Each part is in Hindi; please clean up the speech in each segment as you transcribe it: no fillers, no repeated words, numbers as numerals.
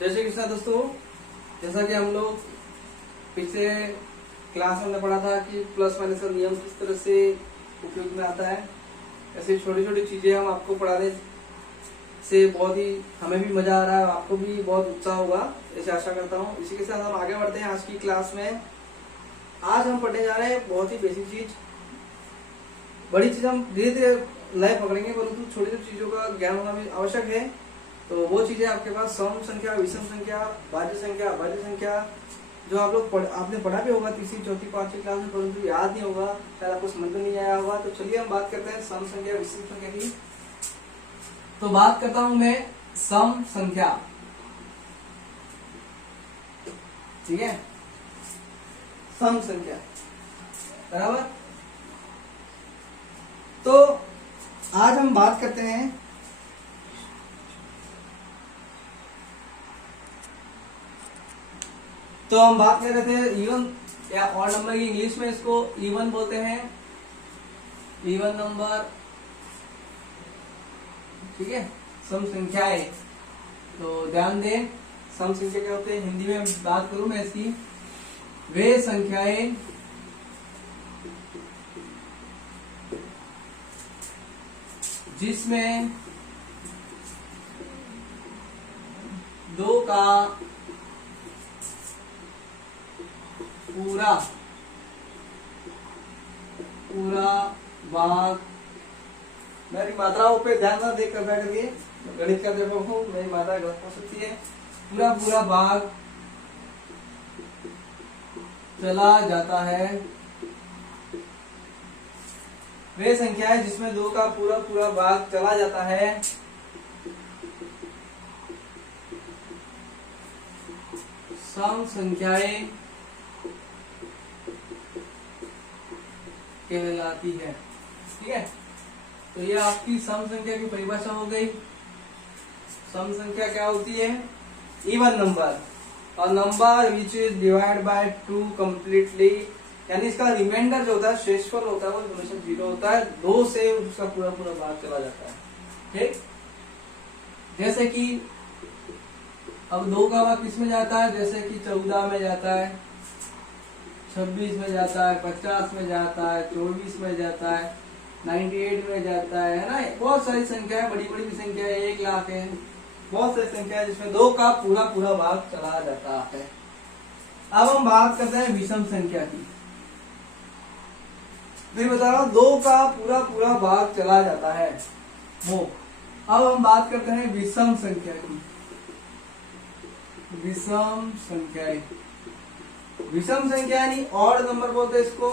जय श्री कृष्णा दोस्तों। जैसा कि हम लोग पिछले क्लास में हमने पढ़ा था कि प्लस माइनस का नियम किस तरह से उपयोग में आता है, ऐसे छोटी छोटी चीजें हम आपको पढ़ाने से बहुत ही हमें भी मजा आ रहा है, आपको भी बहुत उत्साह होगा, ऐसे आशा करता हूँ। इसी के साथ हम आगे बढ़ते हैं आज की क्लास में। आज हम पढ़ने जा रहे हैं बहुत ही बेसिक चीज। बड़ी चीज हम धीरे धीरे नए पकड़ेंगे, परंतु छोटी छोटी चीजों का ज्ञान होना भी आवश्यक है। तो वो चीजें आपके पास सम संख्या, विषम संख्या, भाज्य संख्या, अभाज्य संख्या, जो आप लोग आपने पढ़ा भी होगा तीसरी चौथी पांचवी क्लास में, परंतु याद नहीं होगा, शायद आपको समझ में नहीं आया होगा। तो चलिए हम बात करते हैं सम संख्या, विषम संख्या की। तो बात करता हूं मैं सम संख्या, ठीक है, सम संख्या बराबर। तो आज हम बात करते हैं तो हम बात कर रहे थे इवन या ऑड नंबर की इंग्लिश में इसको इवन बोलते हैं, इवन नंबर, ठीक है, सम संख्याएं। तो ध्यान दें, सम संख्या क्या होते हैं, हिंदी में बात करूं मैं इसकी, वे संख्याएं जिसमें दो का पूरा भाग, मेरी मात्राओं पे ध्यान ना देकर बैठ गए, गणित का देखो हूँ, मेरी मात्रा गलत हो सकती है, पूरा भाग चला जाता है। वे संख्या है जिसमें दो का पूरा भाग चला जाता है, सम संख्याएं कहलाती है, ठीक है। तो ये आपकी सम संख्या की परिभाषा हो गई। सम संख्या क्या होती है, इवन नंबर, और number which is divide by 2 completely, यानी इसका रिमाइंडर जो होता है, शेषफल होता है, वो हमेशा 0 होता है, 2 से उसका पूरा भाग चला जाता है, ठीक। जैसे कि अब 2 का भाग किस में जाता है, जैसे कि 14 में जाता है, 26 में जाता है, 50 में जाता है, 24 में जाता है, 98 में जाता है ना। बहुत सारी संख्या है, बड़ी बड़ी संख्या है, 1 लाख है, बहुत सारी संख्या है जिसमें 2 का पूरा भाग चला जाता है। अब हम बात करते हैं विषम संख्या की। मैं बता रहा हूं 2 का पूरा भाग चला जाता है वो। अब हम बात करते हैं विषम संख्या की। विषम संख्या, विषम संख्या यानी ऑड नंबर बोलते हैं इसको,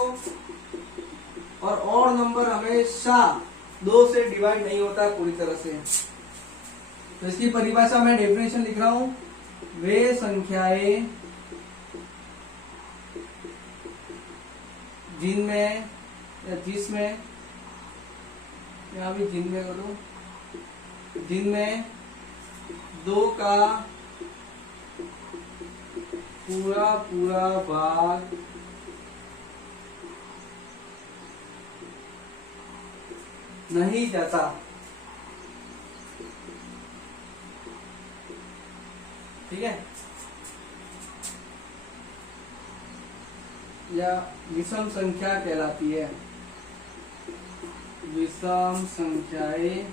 और ऑड नंबर हमेशा 2 से डिवाइड नहीं होता पूरी तरह से। तो इसकी परिभाषा मैं डेफिनेशन लिख रहा हूं, वे संख्याएं जिनमें या जिसमें, यहां भी जिनमें करो, जिनमें 2 का पूरा भाग नहीं जाता, ठीक है, या विषम संख्या कहलाती है। विषम संख्याएं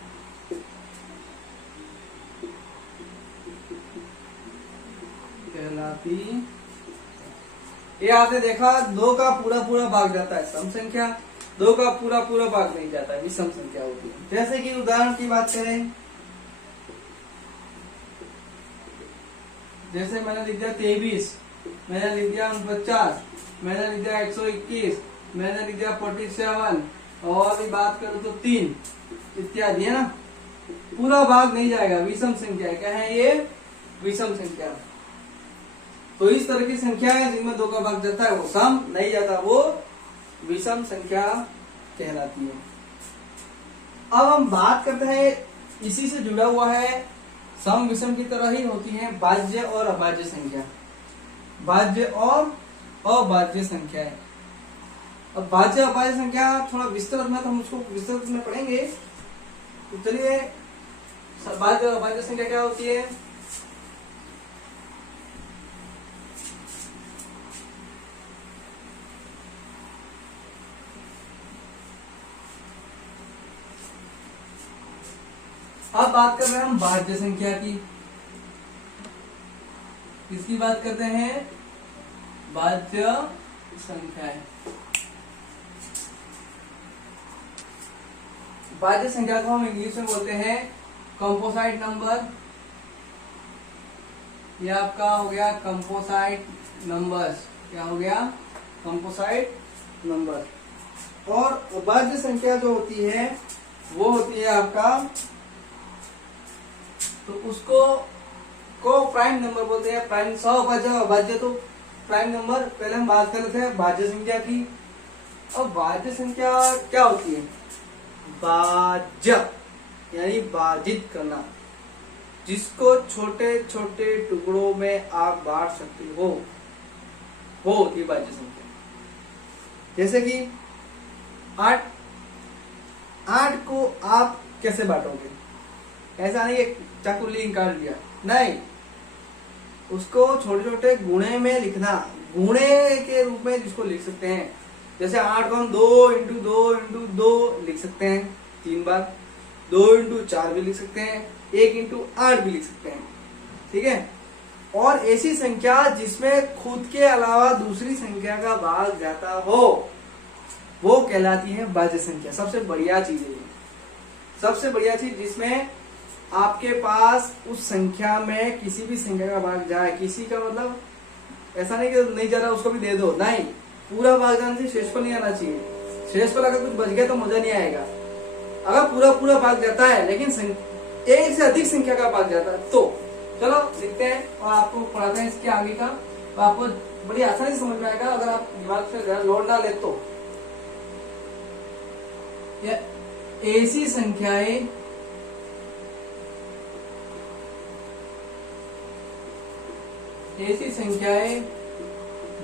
कहलाती, ये आपने देखा 2 का पूरा भाग जाता है सम संख्या, 2 का पूरा भाग नहीं जाता, विषम संख्या होती है। जैसे कि उदाहरण की बात करें, जैसे मैंने लिख दिया 23, मैंने लिख दिया 49, मैंने लिख दिया 121, मैंने लिख दिया 47, और भी बात करूं तो 3 इत्यादि, है ना। पूरा भाग नहीं जाएगा, विषम संख्या क्या है ये, विषम संख्या। तो इस तरह की संख्या है जिनमें 2 का भाग जाता है, वो सम नहीं जाता, वो विषम संख्या कहलाती है। अब हम बात करते हैं, इसी से जुड़ा हुआ है, सम विषम की तरह ही होती है भाज्य और अभाज्य संख्या, भाज्य और अभाज्य संख्या है। अब भाज्य अभाज्य संख्या थोड़ा विस्तृत में, तो हम उसको विस्तृत में पढ़ेंगे। तो चलिए, भाज्य और अभाज्य संख्या क्या होती है। अब बात कर रहे हैं हम भाज्य संख्या की। किसकी बात करते हैं? भाज्य संख्या है। भाज्य संख्या को हम इंग्लिश में बोलते हैं कंपोसाइट नंबर। ये आपका हो गया कंपोसाइट नंबर्स। क्या हो गया? Composite number. और भाज्य संख्या जो होती है वो होती है आपका, तो उसको को प्राइम नंबर बोलते हैं। प्राइम सभाज्य अभाज्य तो प्राइम नंबर। पहले हम बात कर रहे थे भाज्य संख्या की। अब भाज्य संख्या क्या होती है? भाज्य यानी भाजित करना, जिसको छोटे छोटे टुकड़ों में आप बांट सकते हो, वो होती है भाज्य संख्या। जैसे कि 8 को आप कैसे बांटोगे? ऐसा नहीं एक चाकू काट दिया, नहीं, उसको छोटे छोटे गुणे में लिखना। गुणे के रूप में जिसको लिख सकते हैं, जैसे 8 को हम 2 इंटू 2 इंटू 2 लिख सकते हैं 3 बार, 2 इंटू 4 भी लिख सकते हैं, 1 इंटू 8 भी लिख सकते हैं। ठीक है। और ऐसी संख्या जिसमें खुद के अलावा दूसरी संख्या का भाग जाता हो, वो कहलाती है भाज्य संख्या। सबसे बढ़िया चीज है, सबसे बढ़िया चीज जिसमें आपके पास उस संख्या में किसी भी संख्या का भाग जाए। किसी का मतलब ऐसा नहीं कि नहीं जा रहा उसको भी दे दो, नहीं, पूरा भाग जाने से शेष पर नहीं आना चाहिए। शेष पर अगर कुछ बच गया तो मजा नहीं आएगा। अगर पूरा पूरा भाग जाता है लेकिन एक से अधिक संख्या का भाग जाता है, तो चलो लिखते हैं और आपको पढ़ाते हैं इसके आगे का, तो आपको बड़ी आसानी से समझ में आएगा अगर आप दिमाग से लोड ना ले तो। ऐसी संख्याएं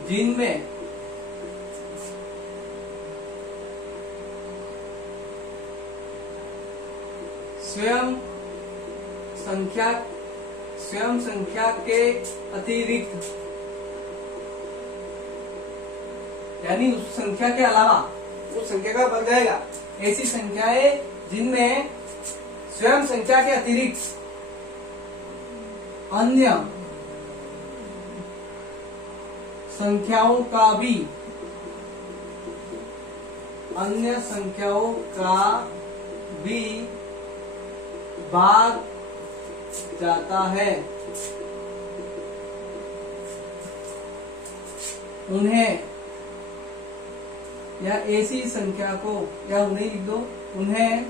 जिनमें स्वयं संख्या के अतिरिक्त, यानी उस संख्या के अलावा उस संख्या का बढ़ जाएगा। ऐसी संख्याएं जिनमें स्वयं संख्या के अतिरिक्त अन्य संख्याओं का भी भाग जाता है, उन्हें, या ऐसी संख्या को, या उन्हें लिख दो, उन्हें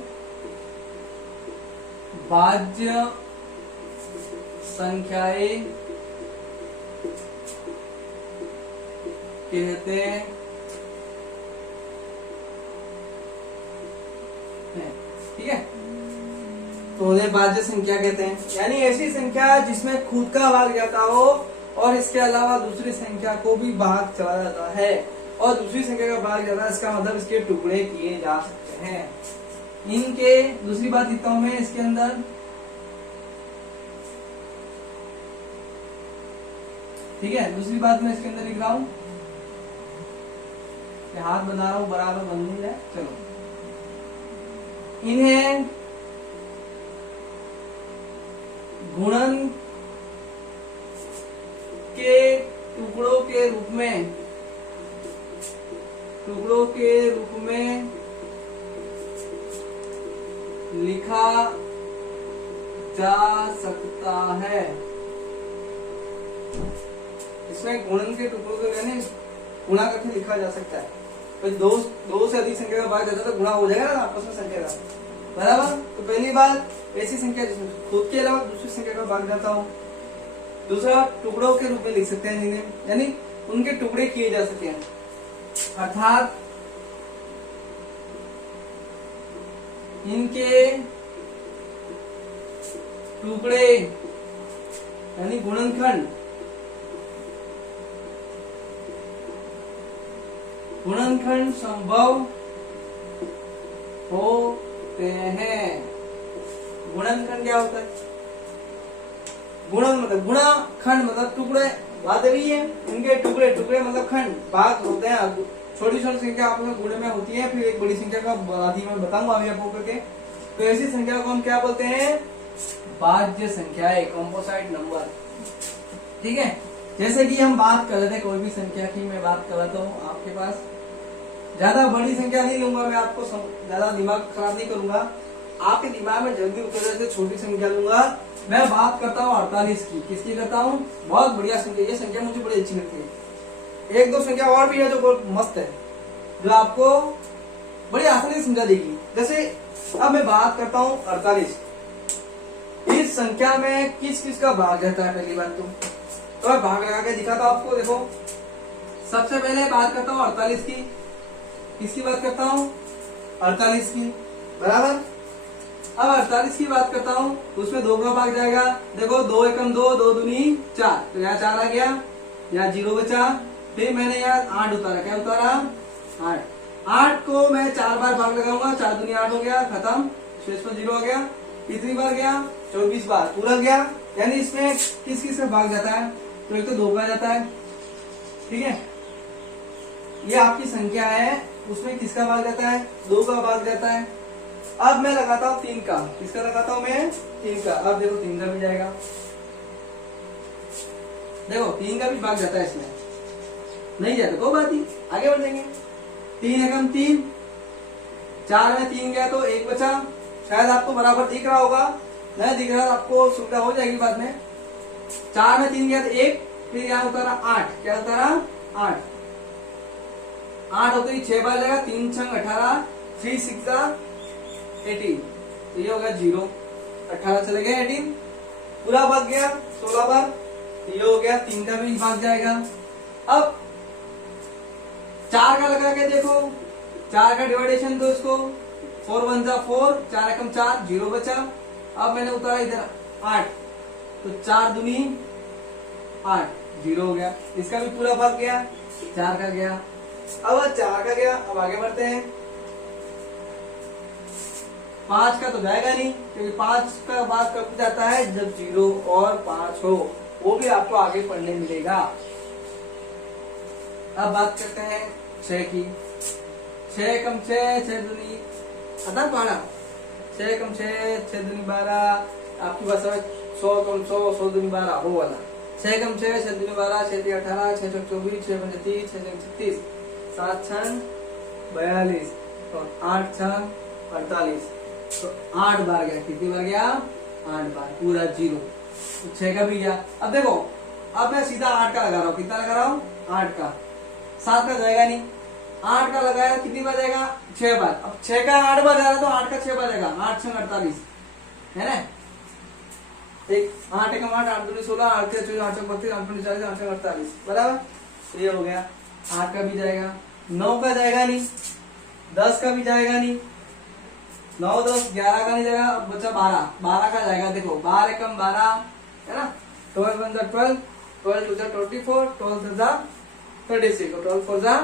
भाज्य संख्याएं कहते हैं। ठीक है, तो उन्हें भाज्य संख्या कहते हैं, यानी ऐसी संख्या जिसमें खुद का भाग जाता हो और इसके अलावा दूसरी संख्या को भी भाग चला जाता है, और दूसरी संख्या का भाग जाता है, इसका मतलब इसके टुकड़े किए जा सकते हैं। इनके दूसरी बात लिखता हूं मैं इसके अंदर, ठीक है, दूसरी बात मैं इसके अंदर लिख रहा हूं, हाथ बना रहा हूं, बराबर बन नहीं रहा। चलो, इन्हें गुणन के टुकड़ों के रूप में लिखा जा सकता है। इसमें गुणन के टुकड़ों को यानी गुणा करके लिखा जा सकता है। तो दो से अधिक संख्या का भाग जाता है तो गुणा हो जाएगा ना आपस में संख्या का, बराबर। तो पहली बात, ऐसी संख्या जिसमें खुद के अलावा दूसरी संख्या का भाग जाता हो। दूसरा, टुकड़ों के रूप में लिख सकते हैं जिन्हें, यानी उनके टुकड़े किए जा सकते हैं, अर्थात इनके टुकड़े यानी गुणनखंड संभव होते हैं। गुणनखंड क्या होता है? गुणन मतलब गुणा, खंड मतलब टुकड़े, बात रही है। इनके टुकड़े मतलब खंड, भाग होते हैं। छोटी छोटी संख्या आपस में गुणे में होती है, फिर एक बड़ी संख्या का बात ही मैं बताऊंगा अभी आपको करके। तो ऐसी संख्या को हम क्या बोलते हैं? भाज्य संख्याएं, कॉम्पोसाइट नंबर। ठीक है, जैसे कि हम बात कर रहे थे कोई भी संख्या की, मैं बात कर रहा हूँ आपके पास, ज्यादा बड़ी संख्या नहीं लूंगा मैं, आपको ज्यादा दिमाग खराब नहीं करूंगा, आपके दिमाग में जल्दी उतर से छोटी संख्या लूंगा। मैं बात करता हूँ 48 की। किसकी करता हूँ? बहुत बढ़िया संख्या, ये संख्या मुझे बड़ी अच्छी लगती है। एक दो संख्या और भी है जो बहुत मस्त है, जो आपको बड़ी आसानी से समझा देगी। जैसे अब मैं बात करता हूँ 48, इस संख्या में किस किस का भाग जाता है? पहली बात तो मैं भाग लगा के दिखाता हूँ आपको। देखो, सबसे पहले बात करता हूँ 48 की। किसकी बात करता हूँ? 48 की, बराबर। अब 48 की बात करता हूँ, उसमें 2 का भाग जाएगा। देखो, 2 एकम 2, 2 दूनी 4, तो यहाँ 4 आ गया, यहाँ 0 बचा। फिर मैंने यहाँ 8 उतारा, क्या उतारा? 8 को मैं 4 बार भाग लगाऊंगा, 4 दूनी 8 हो गया, खत्म, शेष पर 0 हो गया। कितनी बार गया? 24 बार, पूरा गया। यानी इसमें किस किस का भाग जाता है? तो एक तो 2 का जाता है, ठीक है, ये आपकी संख्या है, उसमें किसका भाग जाता है? 2 का भाग जाता है। अब मैं लगाता हूँ 3 का। किसका लगाता हूँ मैं? 3 का। अब देखो 3 का भी जाएगा, देखो 3 का भी भाग जाता है इसमें, नहीं जाता तो बात ही, आगे बढ़ जाएंगे। 3 एकम 3, 4 में 3 गया तो 1 बचा। शायद आपको बराबर दिख रहा होगा, नहीं दिख रहा, आपको सुविधा हो जाएगी बाद में। 4 में 3 गया तो 1, फिर यहाँ उतारा 8, क्या उतारा? 8 होते ही 6 बार जाएगा, 3 छंग 18, 3 6 18, तो ये हो गया 0, 18 चले गए, 18 पूरा भाग गया 16 बार, तो ये हो गया 3 का भी भाग जाएगा। अब 4 का लगा के देखो, 4 का डिवाइडेशन दो इसको, 4 1 जा 4, 4 एकम 4, 0 बचा। अब मैंने उतारा इधर 8, तो 4 दूनी 8, 0 हो गया, इसका भी पूरा भाग गया, 4 का गया। अब 4 का गया, अब आगे बढ़ते हैं। 5 का तो जाएगा नहीं, क्योंकि 5 का भाग कब जाता है? जब 0 और 5 हो, वो भी आपको आगे पढ़ने मिलेगा। अब बात करते हैं 6 की। 6 एकम 6, 6 दूनी 12, 6 एकम 6, 6 दूनी 12, आपकी भाषा में 100 कम 100, 100 दूनी 12, वो वाला। 6 एकम 6, 6 दूनी 12, 6 3 18, 6 6 24, 6 5 30, 6 6 36, 7 6 42, तो 8 6 48, तो 8 बार गया। कितनी बार गया? 8 बार, पूरा 0, तो 6 का भी गया। अब देखो, अब मैं सीधा 8 का लगा रहा हूँ। कितना लगा रहा हूँ? 8 का। 7 का जाएगा नहीं, 8 का लगाया, कितनी बार जाएगा? 6 बार। अब 6 का 8 बार जा रहा है, तो 8 का 6 बार जाएगा, 8 6 48, है ना? एक 8 एकम 8, 8 दूनी 16, 8 3 24, 8 6 32, 8 29 40, 8 6 48, बराबर। तो ये हो गया, 8 का भी जाएगा। 9 का जाएगा नहीं, 10 का भी जाएगा नहीं, 9 10 11 का नहीं जाएगा, अब बचा 12, 12 का जाएगा। देखो, 12 एकम 12, है ना? 12 1 12, 12 2 24, 12 3 36, 12 4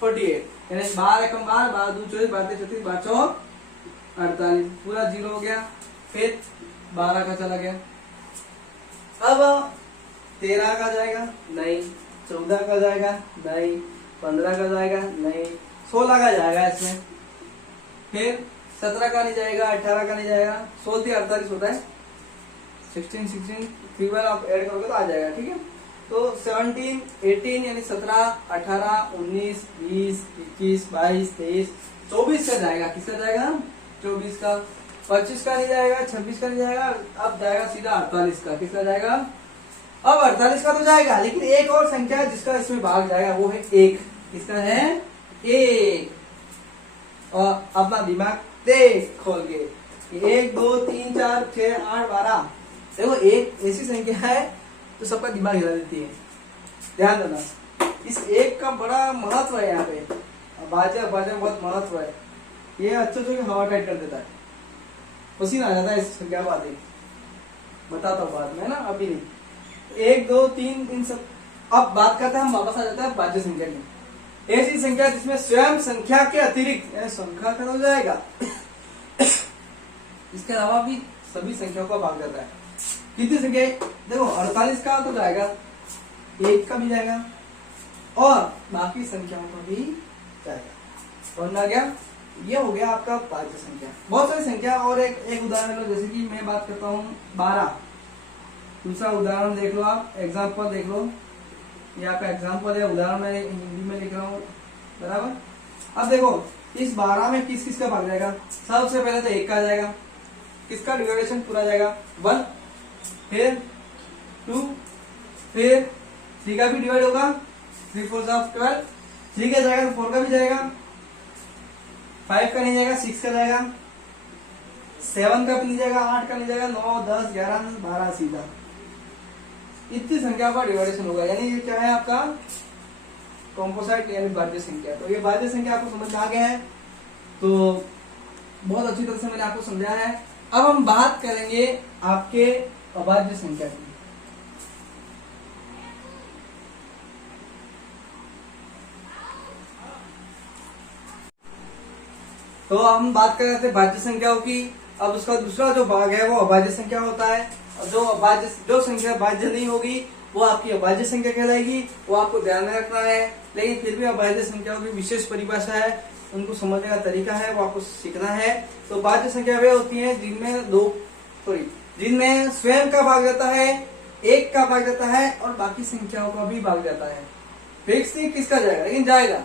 48, यानी 12 एकम 12, 12 2 24, 12 3 36, 12 4 48, पूरा 0 हो गया। फिर 12 का चला गया। अब 13 का जाएगा नहीं, 14 का जाएगा नहीं, 15 का जाएगा नहीं, 16 का जाएगा इसमें, फिर 17 का नहीं जाएगा, 18 का नहीं जाएगा, 16 48 होता है, 16 3 बार आप ऐड करोगे तो आ जाएगा, ठीक है। तो 17 18 यानी 17 18 19 20 21 22 23 24 का जाएगा। किसका जाएगा? 24 का। 25 का नहीं जाएगा, 26 का नहीं जाएगा, अब जाएगा सीधा 48 का। किसका जाएगा? अब 48 का तो जाएगा, लेकिन एक और संख्या है जिसका इसमें भाग जाएगा, वो है 1। किसका है? 1। और अपना दिमाग देख खोल के, 1 2 3 4 6 8 12, देखो एक ऐसी संख्या है तो सबका दिमाग हिला देती है। ध्यान देना, इस 1 का बड़ा महत्व है यहाँ पे, बाजा बहुत महत्व है। ये अच्छे से हवा टाइट कर देता है, पसीना आ जाता है इस संख्या को आते ही। बताता हूँ बाद में ना, अभी नहीं। 1 2 3 इन सब। अब बात करते हैं, हम वापस आ जाते हैं भाज्य संख्या की। ऐसी संख्या जिसमें स्वयं संख्या के अतिरिक्त संख्या का हो जाएगा, इसके अलावा भी सभी संख्याओं का भाग जाता है। कितनी संख्या? देखो 48 का तो जाएगा, 1 का भी जाएगा और बाकी संख्याओं का भी जाएगा। समझ में आ गया? ये हो गया आपका भाज्य संख्या। बहुत सारी संख्या और एक उदाहरण लो, जैसे कि मैं बात करता हूँ 12। दूसरा उदाहरण देख लो, आप एग्जाम्पल देख लो, ये आपका एग्जाम्पल है, उदाहरण मैं हिंदी में लिख रहा हूँ, बराबर। अब देखो इस 12 में किस किस का भाग जाएगा। सबसे पहले तो 1 का जाएगा, किसका डिवाइडेशन पूरा जाएगा 1, फिर 2, फिर 3 का भी डिवाइड होगा, 3 4 12, 3 का जाएगा तो 4 का भी जाएगा, 5 का नहीं जाएगा, 6 का जाएगा, 7 का भी नहीं जाएगा, 8 का नहीं जाएगा, 9 10 11 12 सीधा इतनी संख्या का डिवाइडेशन होगा। यानी ये क्या है आपका कॉम्पोसाइट यानी भाज्य संख्या। तो ये भाज्य संख्या आपको समझ में आ गया है, तो बहुत अच्छी तरह से मैंने आपको समझाया है। अब हम बात करेंगे आपके अभाज्य संख्या की। तो हम बात कर रहे थे भाज्य संख्याओं की। अब उसका दूसरा जो भाग है वो अभाज्य संख्या होता है। और जो संख्या भाज्य नहीं होगी वो आपकी अभाज्य संख्या कहलाएगी, वो आपको ध्यान में रखना है। लेकिन फिर भी अभाज्य संख्याओं की विशेष परिभाषा है, उनको समझने का तरीका है, वो आपको सीखना है। तो भाज्य संख्या वे होती है जिनमें स्वयं का भाग जाता है, 1 का भाग जाता है और बाकी संख्याओं का भी भाग जाता है। फिक्स नहीं किसका जाएगा, लेकिन जाएगा।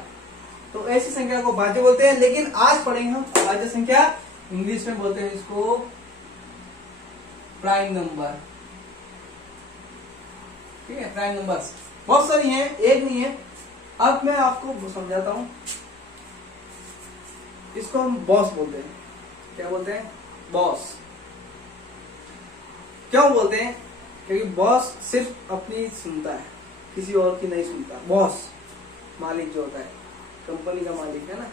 तो ऐसी संख्या को भाज्य बोलते हैं। लेकिन आज पढ़ेंगे हम अभाज्य संख्या, इंग्लिश में बोलते हैं इसको प्राइम नंबर। ठीक है, प्राइम नंबर्स बहुत सारी हैं, एक नहीं है। अब मैं आपको समझाता हूं। इसको हम बॉस बोलते हैं। क्या बोलते हैं? बॉस। क्यों बोलते हैं? क्योंकि बॉस सिर्फ अपनी सुनता है, किसी और की नहीं सुनता। बॉस मालिक जो होता है, कंपनी का मालिक है ना।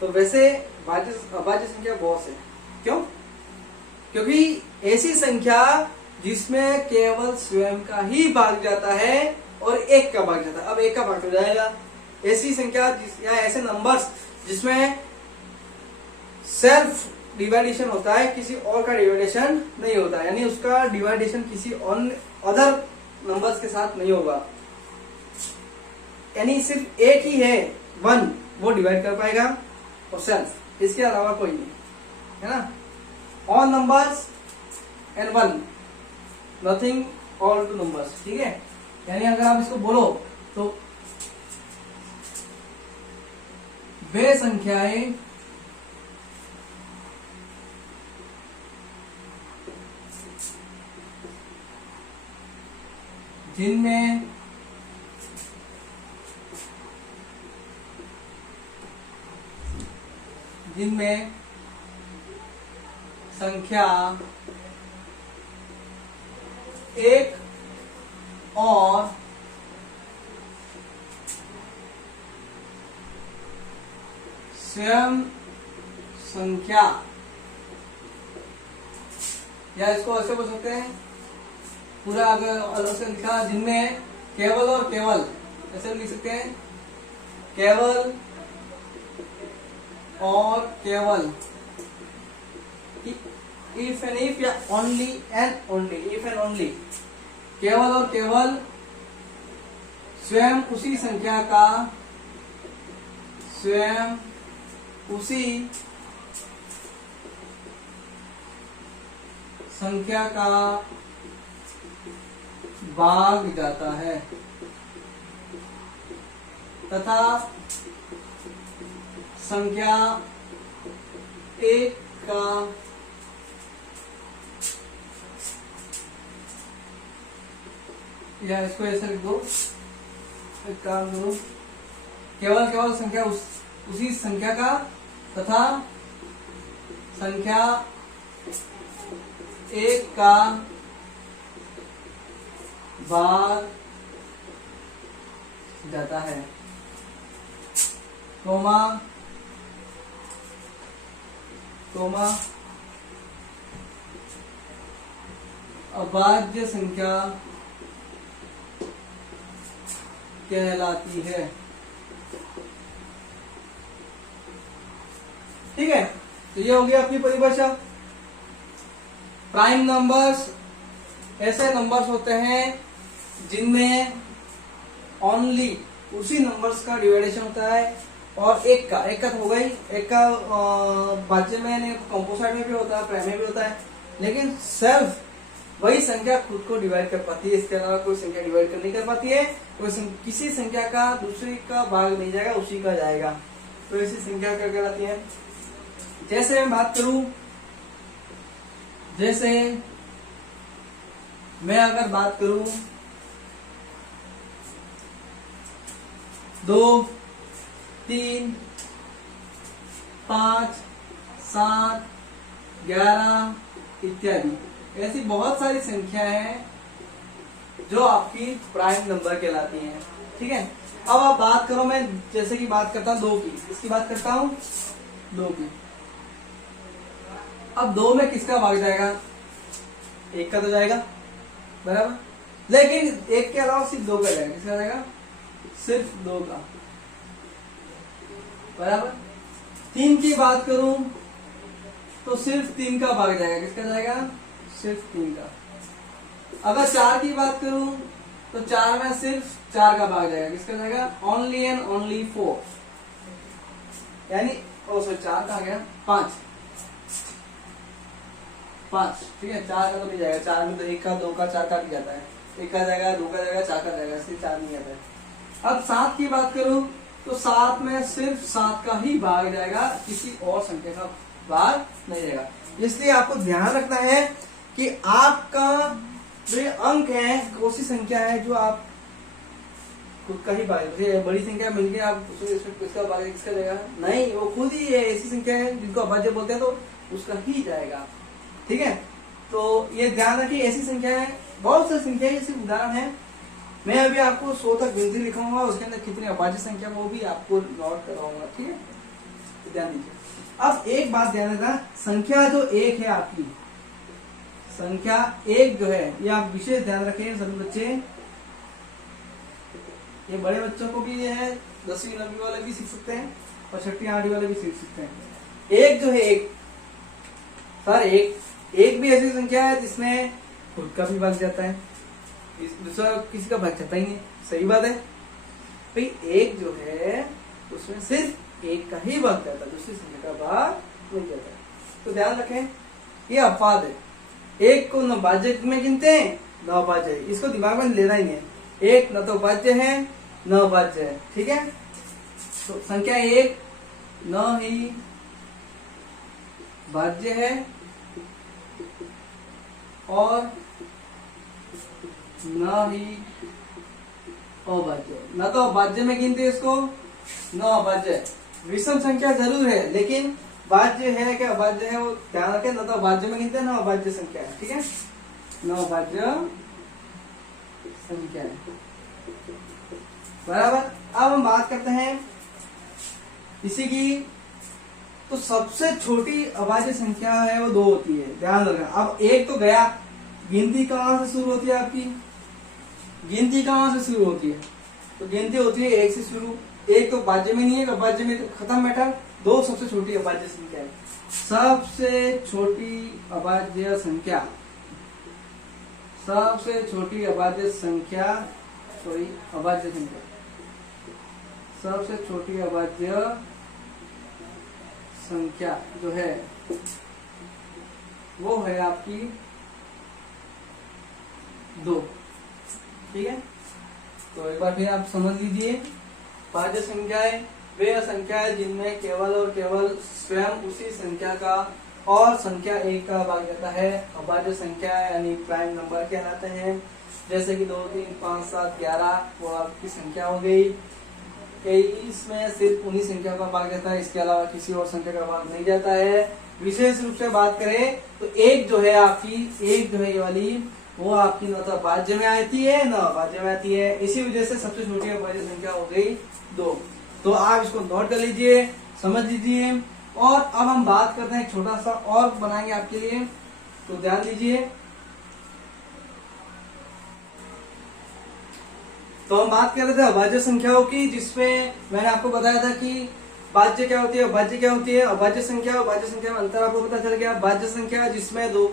तो वैसे अभाज्य संख्या बॉस है। क्यों? क्योंकि ऐसी संख्या जिसमें केवल स्वयं का ही भाग जाता है और 1 का भाग जाता है। अब 1 का भाग हो जाएगा। ऐसी संख्या या ऐसे नंबर्स जिसमें सेल्फ डिवाइडेशन होता है, किसी और का डिवाइडेशन नहीं होता, यानी उसका डिवाइडेशन किसी अदर नंबर्स के साथ नहीं होगा। यानी सिर्फ एक ही है 1, वो डिवाइड कर पाएगा और सेल्फ, इसके अलावा कोई नहीं, है ना। All numbers and 1, nothing all two numbers. ठीक है, यानी अगर आप इसको बोलो तो वे संख्याएं जिनमें संख्या 1 और स्वयं संख्या, या इसको ऐसे बोल सकते हैं पूरा अगर अलग से लिखा, जिनमें केवल और केवल, ऐसे लिख सकते हैं केवल और केवल, इफ एंड इफ या only and only, if and only, केवल और केवल स्वयं उसी संख्या का, स्वयं उसी संख्या का भाग जाता है तथा संख्या 1 का या इसको ऐसे लिख दो, एक काम करो, केवल संख्या उसी संख्या का तथा संख्या 1 का भाग जाता है, कोमा अभाज्य संख्या कहलाती है। ठीक है, तो ये हो गया अपनी परिभाषा। प्राइम नंबर्स ऐसे नंबर्स होते हैं जिनमें ओनली उसी नंबर्स का डिवाइडेशन होता है और एक का तो होगा ही, एक का भाज्य में कंपोजिट में भी होता है, प्राइम में भी होता है, लेकिन सिर्फ वही संख्या खुद को डिवाइड कर पाती है, इसके अलावा कोई संख्या डिवाइड नहीं कर पाती है। किसी संख्या का दूसरे का भाग नहीं जाएगा, उसी का जाएगा। तो ऐसी संख्या क्या कहलाती है? जैसे मैं बात करूं, जैसे मैं अगर बात करूं 2, 3, 5, 7, 11 इत्यादि, ऐसी बहुत सारी संख्याएं हैं जो आपकी प्राइम नंबर कहलाती हैं। ठीक है, अब आप बात करो, मैं जैसे कि बात करता हूं 2 की, इसकी बात करता हूं 2 की। अब 2 में किसका भाग जाएगा? 1 का तो जाएगा, बराबर, लेकिन 1 के अलावा सिर्फ 2 का जाएगा। किसका जाएगा? सिर्फ 2 का, बराबर। 3 की बात करूं तो सिर्फ 3 का भाग जाएगा। किसका जाएगा? सिर्फ 3 का। अगर 4 की बात करूं तो 4 में सिर्फ 4 का भाग जाएगा। किसका जाएगा? ओनली एंड ओनली 4, यानी 4 का आ गया 5, ठीक है। 4 का तो नहीं जाएगा, 4 में तो 1 का, 2 का, 4 का भी जाता है। 1 का जाएगा, 2 का जाएगा, 4 का जाएगा, इसलिए 4 नहीं आता है। अब 7 की बात करूं तो 7 में सिर्फ 7 का ही भाग जाएगा, किसी और संख्या का भाग नहीं जाएगा। इसलिए आपको ध्यान रखना है कि आपका जो अंक है, कौन सी संख्या है जो आप खुद का ही भाग, बड़ी संख्या मिल गई, आप किसका भाग किसका जाएगा? नहीं, वो खुद ही है। ऐसी संख्या है जिनको अभाज्य बोलते हैं, तो उसका ही जाएगा। ठीक है, तो ये ध्यान रखिए। ऐसी संख्या है, बहुत सारी संख्या, ऐसे उदाहरण है। मैं अभी आपको 100 तक गिनती लिखूंगा, उसके अंदर कितनी अभाज्य संख्या वो भी आपको नोट करवाऊंगा। ठीक है, तो ध्यान दीजिए। अब एक बात ध्यान रखना, संख्या जो 1 है आपकी, संख्या 1 जो है, ये आप विशेष ध्यान रखें सभी बच्चे। ये बड़े बच्चों को भी ये है, 10वीं 9वीं वाले भी सीख सकते हैं और 6ठी 8वीं वाले भी सीख सकते हैं। 1 जो है, 1 सर, एक भी ऐसी संख्या है जिसमें खुद का भी भाग जाता है, दूसरा किसी का भाग जाता ही नहीं। सही बात है भाई। 1 जो है उसमें सिर्फ 1 का ही भाग जाता है, दूसरी संख्या का भाग नहीं जाता है। तो ध्यान रखें, ये अपवाद है। 1 को न भाज्य में गिनते हैं, न अभाज्य है, इसको दिमाग में लेना ही नहीं है। 1 न तो भाज्य है, न अभाज्य है। ठीक है, तो संख्या 1 न ही भाज्य है और न ही अभाज्य। न तो भाज्य में गिनते इसको, न अभाज्य। विषम संख्या जरूर है, लेकिन भाज्य है क्या अभाज्य है वो ध्यान रखें। न तो भाज्य में गिनते हैं, न अभाज्य संख्या है। ठीक है, न अभाज्य संख्या है, बराबर। अब हम बात करते हैं इसी की। तो सबसे छोटी अभाज्य संख्या है वो 2 होती है, ध्यान रखना। अब 1 तो गया, गिनती कहां से शुरू होती है आपकी? गिनती कहां से शुरू होती है? तो गिनती होती है 1 से शुरू। 1 तो भाज्य में नहीं है, अभाज्य में तो खत्म मैटर। 2 सबसे छोटी अभाज्य संख्या है। सबसे छोटी अभाज्य संख्या, सबसे छोटी अभाज्य संख्या, सॉरी अभाज्य संख्या, सबसे छोटी अभाज्य संख्या जो है वो है आपकी 2। ठीक है, तो एक बार फिर आप समझ लीजिए, भाज्य संख्याएं वे संख्याएं जिनमें केवल और केवल स्वयं उसी संख्या का और संख्या 1 का भाग जाता है। अभाज्य संख्या यानी प्राइम नंबर कहलाते हैं। जैसे कि 2, 3, 5, 7, 11 वो आपकी संख्या हो गई। इसमें सिर्फ उन्हीं संख्या का भाग जाता है, इसके अलावा किसी और संख्या का भाग नहीं जाता है। विशेष रूप से बात करें तो 1 जो है आपकी, 1 जो है ये वाली, वो आपकी न तो भाज्य में आती है न अभाज्य में आती है। इसी वजह से सबसे छोटी अभाज्य संख्या हो गई 2। तो आप इसको नोट कर लीजिए, समझ लीजिए। और अब हम बात करते हैं, छोटा सा और बनाएंगे आपके लिए, तो ध्यान दीजिए। तो हम बात कर रहे थे अभाज्य संख्याओं की, जिसमें मैंने आपको बताया था कि भाज्य क्या होती है, अभाज्य क्या होती है। अभाज्य संख्या और भाज्य संख्या में अंतर आपको पता चल गया। भाज्य संख्या जिसमें 2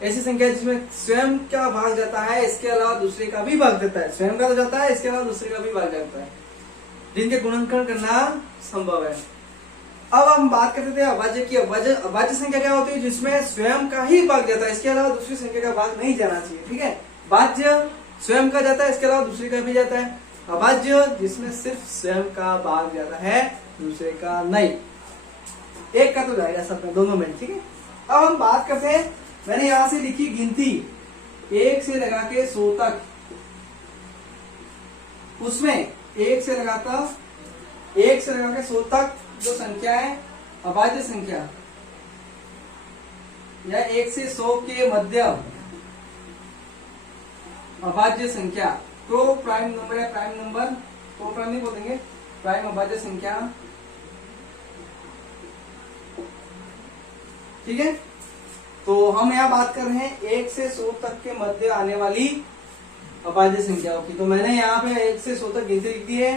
ऐसी संख्या जिसमें स्वयं का भाग जाता है, इसके अलावा दूसरे का भी भाग जाता है। स्वयं का तो जाता है, इसके अलावा दूसरे का भी भाग जाता है। जिनके गुणनखंड करना संभव है। अब हम बात करते थे अभाज्य की। अभाज्य संख्या क्या होती है? जिसमें स्वयं का ही भाग जाता है, इसके अलावा दूसरी संख्या का भाग नहीं जाना चाहिए। ठीक है, भाज्य स्वयं का जाता है, इसके अलावा दूसरे का भी जाता है। अभाज्य जिसमें सिर्फ स्वयं का भाग जाता है, दूसरे का नहीं। एक का तो जाएगा सब में, दोनों में। ठीक है, अब हम बात करते हैं, मैंने यहां से लिखी गिनती 1 से लगा के 100 तक। उसमें 1 से लगा के 100 तक जो संख्या है अभाज्य संख्या, या 1 से 100 के मध्य अभाज्य संख्या, तो प्राइम नंबर या प्राइम नंबर, तो प्राइम नहीं बोलेंगे, प्राइम अभाज्य संख्या। ठीक है, तो हम यहाँ बात कर रहे हैं 1 से 100 तक के मध्य आने वाली अभाज्य संख्याओं की। तो मैंने यहाँ पे 1 से 100 तक गिनती लिख दी है।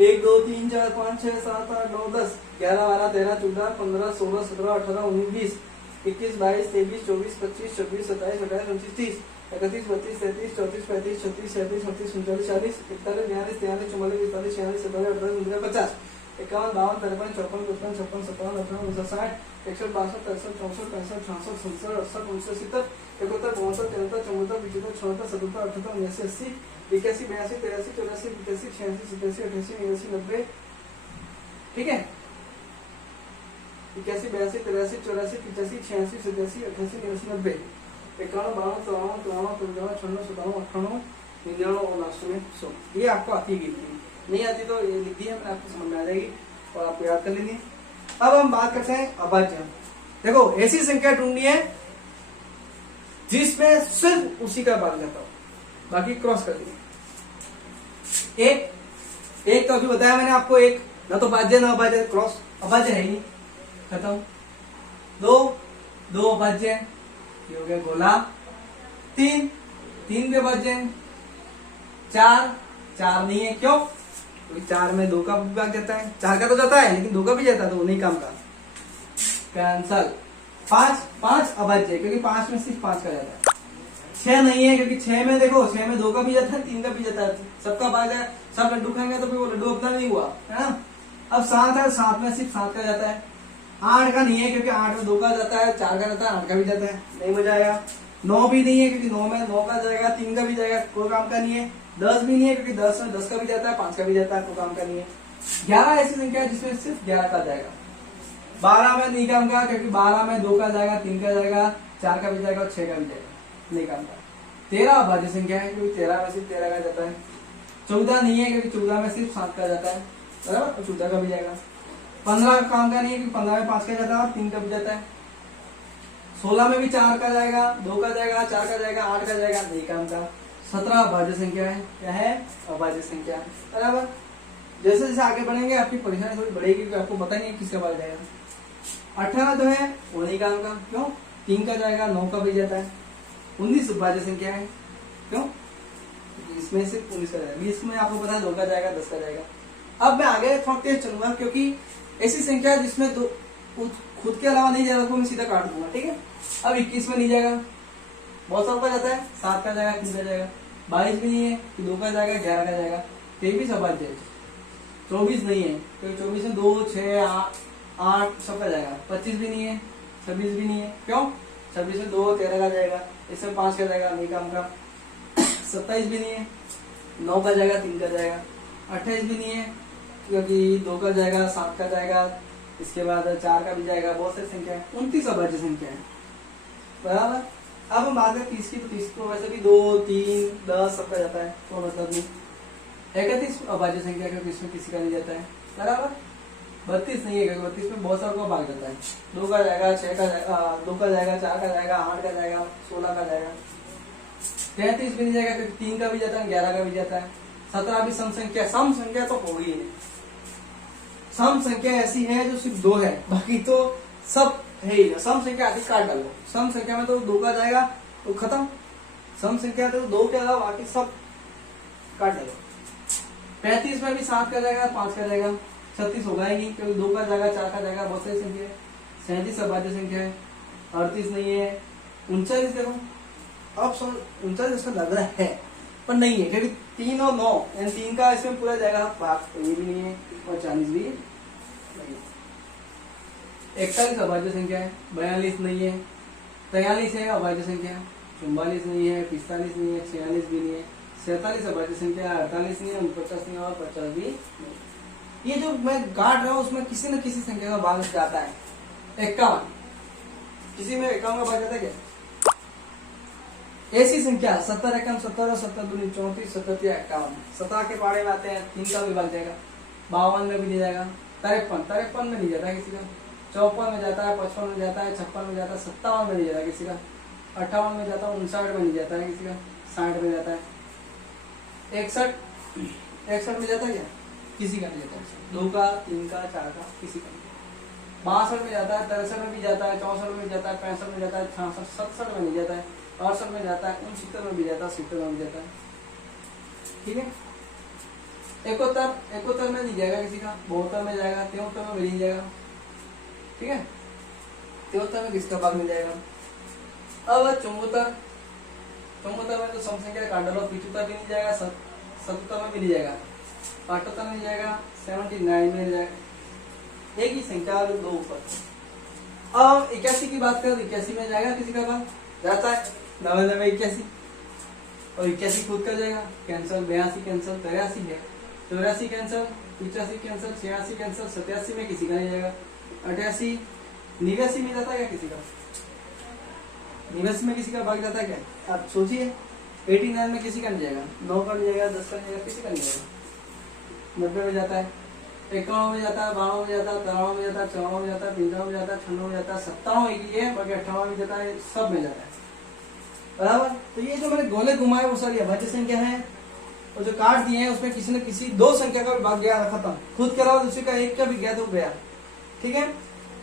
1 2 3 4 5 6 7 8 9 10 11 12 13 14 15 16 17 18 19 20 21 22 23 24 25 26 27 28 29 30 31 32 33 34 35 36 37 38 39 40 41 42 43 44 45 46 47 48 49 50 51 52 53 54 55 56 57 58 59 60 61 62 63 64 65 66 67 68 69 70 71 72 73 74 75 76 77 78 79 80 81 82 83 84 85 86 87 88 89 90। ठीक है, 81 82 83 84 85 86 87 88 89 90 51 52 53 54 55 56 57 58 99 और लास्ट में 100। ये आपको आती है गिनती, नहीं आती तो ये लिख दी है मैंने, आपको समझ में आ जाएगी और आपको याद कर लेनी। अब हम बात करते हैं अभाज्य। देखो, ऐसी संख्या ढूंढनी है जिसमें सिर्फ उसी का भाग जाता हो, बाकी क्रॉस कर दिए। एक तो अभी बताया मैंने आपको, एक ना तो भाज्य ना अभाज्य, क्रॉस अभाज्य है ही नहीं, खत्म। दो अभाज्य, ये हो गया गोला। 3 भी अभाज्य, 4 नहीं है, क्यों? क्योंकि 4 में 2 का भाग जाता है, 4 का तो जाता है लेकिन 2 का भी जाता है, तो वो नहीं काम का, कैंसल। 5 अभाज्य, क्योंकि 5 में सिर्फ 5 का जाता है। 6 नहीं है, क्योंकि 6 में देखो, 6 में 2 का भी जाता है, 3 का भी जाता है, सबका भाग जाए। सब लड्डू खाएंगे तो फिर वो लड्डू अपना नहीं हुआ, है ना। अब 7 है, 7 में सिर्फ 7 का जाता है। 8 का नहीं है, क्योंकि 8 में 2 का जाता है, 4 का जाता है, 8 का भी जाता है, नहीं मजा आएगा। 9 भी नहीं है, क्योंकि 9 में 9 का जाएगा, 3 का भी जाएगा, कोई काम का नहीं है। 10 भी नहीं है, क्योंकि 10 में 10 का भी जाता है, 5 का भी जाता है, कोई काम का नहीं है। 11 ऐसी संख्या है जिसमें सिर्फ 11 का जाएगा। 12 में नहीं काम का, क्योंकि 12 में 2 का जाएगा, 3 का जाएगा, 4 का भी जाएगा और 6 का भी जाएगा, नहीं काम का। 13 अभाज्य संख्या है, क्योंकि 13 में सिर्फ 13 का जाता है। 14 नहीं है, क्योंकि 14 में सिर्फ 7 का जाता है, बराबर, 14 का भी जाएगा। 15 काम का नहीं है, क्योंकि 15 में 5 का जाता है और 3 का भी जाता है। 16 में भी 4 का जाएगा, 2 का जाएगा, 4 का जाएगा, 8 का जाएगा, नहीं काम का। 17 अभाज्य संख्या है, क्या है? अभाज्य संख्या, बराबर। जैसे जैसे आगे बढ़ेंगे आपकी परेशानी थोड़ी बढ़ेगी, क्योंकि आपको पता नहीं है किसका भाग जाएगा। 18 जो है वो नहीं काम का, क्यों? 3 का जाएगा, 9 का भी जाता है। 19 अभाज्य संख्या है, क्यों? इसमें सिर्फ 19 का जाएगा। 20 में आपको पता है 2 का जाएगा, 10 का जाएगा। अब मैं आगे थोड़ा तेज चलूंगा, क्योंकि ऐसी संख्या जिसमें खुद के अलावा नहीं जाएगा, मैं सीधा काट दूंगा। ठीक है, अब 21 में नहीं जाएगा, बहुत सबका जाता है, 7 का जाएगा, 3 का जाएगा। 22 भी नहीं है, 2 का जाएगा, 11 का जाएगा। 23 अभाज्य है। 24 नहीं है, क्योंकि 24 में 2, 6, 8 सबका जाएगा। 25 भी नहीं है, 26 भी नहीं है, क्यों? 26 में 2, 13 का जाएगा, इसमें 5 का जाएगा, नहीं काम का। 27 भी नहीं है, 9 का जाएगा, 3 का जाएगा। 28 भी नहीं है, क्योंकि 2 का जाएगा, 7 का जाएगा, इसके बाद 4 का भी जाएगा, बहुत सारी संख्या है। 29 अभाज्य संख्या है, बराबर। अब हम बात करें 30 की, तो 30 को वैसे भी 2, 3, 10 सबका जाता है, तो मतलब नहीं। 31 अभाज्य संख्या, क्योंकि इसमें किसी का नहीं जाता है, बराबर। 32 नहीं है, क्योंकि 32 में बहुत सारा का भाग जाता है। 2 का जाएगा, 6 का जाएगा, 2 का जाएगा, 4 का जाएगा, 8 का जाएगा, 16 का जाएगा। 33 भी नहीं जाएगा, क्योंकि 3 का भी जाता है, 11 का भी जाता है। 17 भी सम संख्या, सम संख्या तो होगी ही नहीं। सम संख्या ऐसी है जो सिर्फ 2 है, बाकी तो सब है ही ना। सम संख्या आदि काट डालो, सम संख्या में तो 2 का जाएगा तो खत्म। सम संख्या तो 2 के अलावा बाकी सब काट डालो। 35 में भी 7 का जाएगा, 5 का जाएगा। 36 होगा ही नहीं, क्योंकि 2 का जाएगा, 4 का जाएगा, बहुत सारी संख्या है। 37 अभाज्य संख्या है। 38 नहीं है। 39 देखो, अब 39 ऐसा लग रहा है, पर नहीं है, क्योंकि 3 और 9 यानी 3 का इसमें पूरा जाएगा भाग, तो ये भी नहीं है और 40 भी नहीं। 41 अभाज्य संख्या है, 42 नहीं है, 43 है अभाज्य संख्या, 44 नहीं है, 45 नहीं है, 46 भी नहीं है, 47 अभाज्य संख्या, 48 नहीं है, 49 नहीं है और 50 भी नहीं। ये जो मैं काट रहा हूँ उसमें किसी न किसी संख्या का भाग जाता है। 51, किसी में 51 का भाग जाता है क्या? ऐसी संख्या 70 एकम 70 और 70 दूनी 34 70 51, 17 के पाड़े में आते हैं, 3 का भी भाग जाएगा, 52 में भी नहीं जाएगा, 53 में नहीं जाता है किसी का, 54 में जाता है, 55 में जाता है, 56 में जाता है, 57 में नहीं जाता किसी का, 58 में जाता है, 59 में नहीं जाता है किसी का, 60 में जाता है, 61 में जाता है क्या? किसी का नहीं जाता है, 2 का 3 का 4 का किसी का नहीं। 62 में जाता है, 63 में भी जाता है, 64 में जाता है, 65 में जाता है, 66 67 में नहीं जाता है, 68 में जाता है, 69 में भी जाता है, 70 में भी जाता है। ठीक है, 71 में नहीं जाएगा किसी का, 72 में जाएगा, 73 में भी नहीं जाएगा। ठीक है, 73 में किसका भाग मिल जाएगा? अब 74 में तो सम संख्या काट डालो, 75 भी नहीं जाएगा, 77 में भी नहीं जाएगा, 78 में नहीं जाएगा, 79 में नहीं जाएगा, एक ही संख्या 2 ऊपर। अब 81 की बात करें तो 81 में जाएगा किसी का भाग? जाता है, 99 81 और 81 खुद का जाएगा, कैंसल, 82 कैंसल, 83 है, 84 कैंसल, 85 कैंसल, 86 कैंसल, 87 में किसी का नहीं जाएगा, 88 89 में जाता है क्या किसी का? 89 में किसी का भाग जाता है क्या? आप सोचिए, 89 में किसी का नहीं जाएगा, 9 का नहीं जाएगा, 10 का नहीं जाएगा, किसी का नहीं जाएगा, 90 में जाता है, 51 में जाता है, 52 में जाता है, 53 में जाता है, 54 में जाता है, 53 में जाता है, 96 में जाता है, 57 एक ही है, बाकी 58 में जाता है, सब में जाता है। बराबर। तो ये जो मैंने गोले घुमाए वो सारी अभाज्य संख्या है, और जो काट दिए हैं उसमें किसी न किसी 2 संख्या का भी भाग गया, खत्म, खुद के अलावा दूसरे का एक का भी गया तो गया। ठीक है,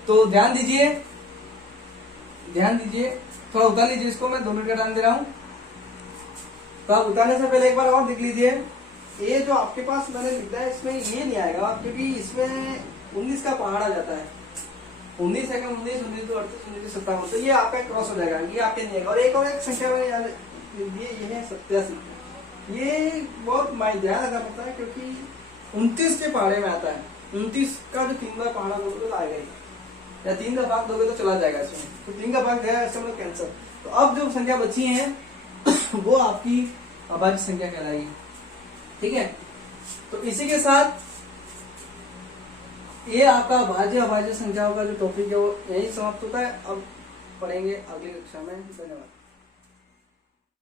तो ध्यान दीजिए, थोड़ा उतार लीजिए इसको, मैं 2 मिनट का टाइम दे रहा हूँ। तो आप उतारने से पहले एक बार और देख लीजिए, ये जो आपके पास मैंने लिखा है इसमें ये नहीं आएगा, क्योंकि इसमें 19 का पहाड़ आ जाता है, 19 एकम 19, 19 2 38, 19 57, तो ये आपका क्रॉस हो जाएगा, ये आपके नहीं आएगा। और एक संख्या मैंने ये है 87, ये बहुत ध्यान रखना पड़ता है, क्योंकि 29 के पहाड़े में आता है, 29 का जो 3 बार पहाड़ा दोगे तो आएगा ही, या 3 का भाग दोगे तो चला जाएगा इसमें, तो 3 का भाग गया, इससे मतलब कैंसर। तो अब जो संख्या बची है वो आपकी अभाज्य संख्या कहलाएगी। ठीक है, तो इसी के साथ ये आपका भाज्य अभाज्य संख्याओं का जो टॉपिक है वो यही समाप्त होता है। अब पढ़ेंगे अगली कक्षा में। धन्यवाद।